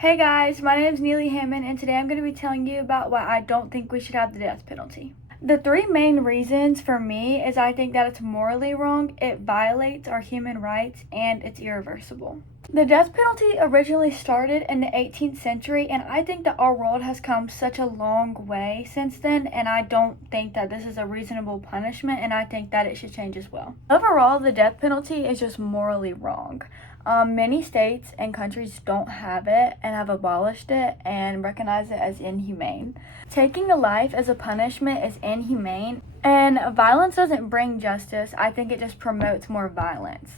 Hey guys, my name is Neely Hammond, and today I'm going to be telling you about why I don't think we should have the death penalty. The three main reasons for me is I think that it's morally wrong, it violates our human rights, and it's irreversible. The death penalty originally started in the 18th century, and I think that our world has come such a long way since then, and I don't think that this is a reasonable punishment, and I think that it should change as well. Overall, the death penalty is just morally wrong. Many states and countries don't have it and have abolished it and recognize it as inhumane. Taking a life as a punishment is inhumane, and violence doesn't bring justice. I think it just promotes more violence.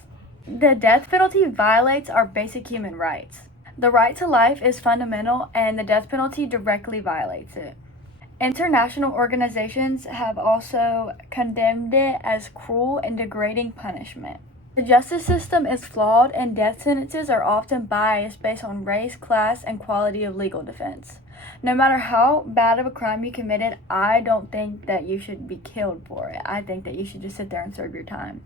The death penalty violates our basic human rights. The right to life is fundamental, and the death penalty directly violates it. International organizations have also condemned it as cruel and degrading punishment. The justice system is flawed, and death sentences are often biased based on race, class, and quality of legal defense. No matter how bad of a crime you committed, I don't think that you should be killed for it. I think that you should just sit there and serve your time.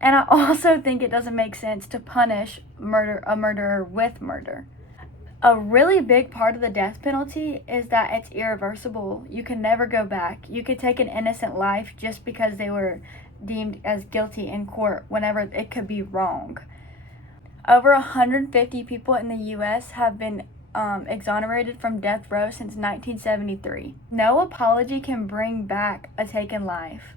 And I also think it doesn't make sense to punish a murderer with murder. A really big part of the death penalty is that it's irreversible. You can never go back. You could take an innocent life just because they were deemed as guilty in court whenever it could be wrong. Over 150 people in the U.S. have been exonerated from death row since 1973. No apology can bring back a taken life.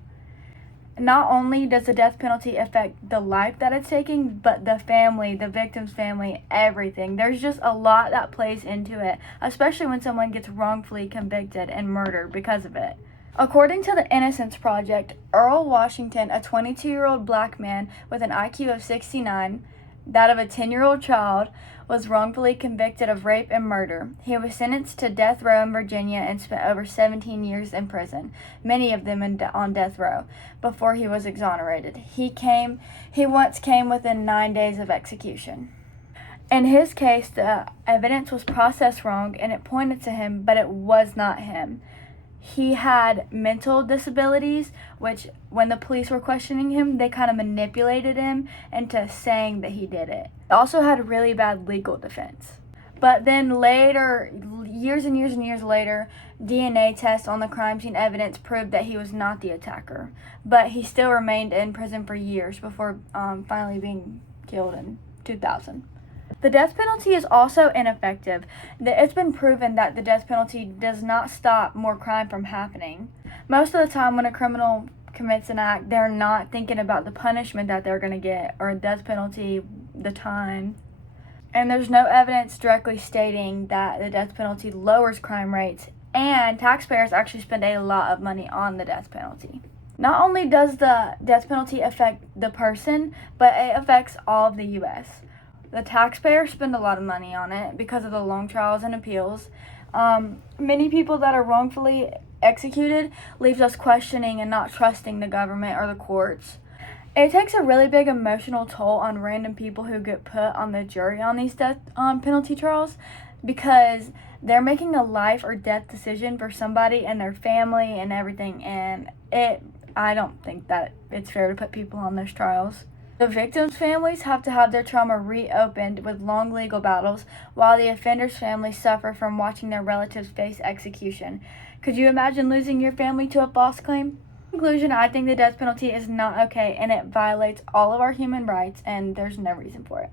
Not only does the death penalty affect the life that it's taking, but the family, the victim's family, everything. There's just a lot that plays into it, especially when someone gets wrongfully convicted and murdered because of it. According to the Innocence Project, Earl Washington, a 22-year-old black man with an IQ of 69, that of a 10-year-old child, was wrongfully convicted of rape and murder. He was sentenced to death row in Virginia and spent over 17 years in prison, many of them on death row, before he was exonerated. He once came within 9 days of execution. In his case, the evidence was processed wrong and it pointed to him, but it was not him. He had mental disabilities, which when the police were questioning him, they kind of manipulated him into saying that he did it. He also had really bad legal defense. But then later, years and years and years later, DNA tests on the crime scene evidence proved that he was not the attacker. But he still remained in prison for years before finally being killed in 2000. The death penalty is also ineffective. It's been proven that the death penalty does not stop more crime from happening. Most of the time when a criminal commits an act, they're not thinking about the punishment that they're going to get, or death penalty, the time. And there's no evidence directly stating that the death penalty lowers crime rates, and taxpayers actually spend a lot of money on the death penalty. Not only does the death penalty affect the person, but it affects all of the U.S. The taxpayers spend a lot of money on it because of the long trials and appeals. Many people that are wrongfully executed leaves us questioning and not trusting the government or the courts. It takes a really big emotional toll on random people who get put on the jury on these death penalty trials, because they're making a life or death decision for somebody and their family and everything, and I don't think that it's fair to put people on those trials. The victims' families have to have their trauma reopened with long legal battles, while the offenders' families suffer from watching their relatives face execution. Could you imagine losing your family to a false claim? In conclusion, I think the death penalty is not okay, and it violates all of our human rights, and there's no reason for it.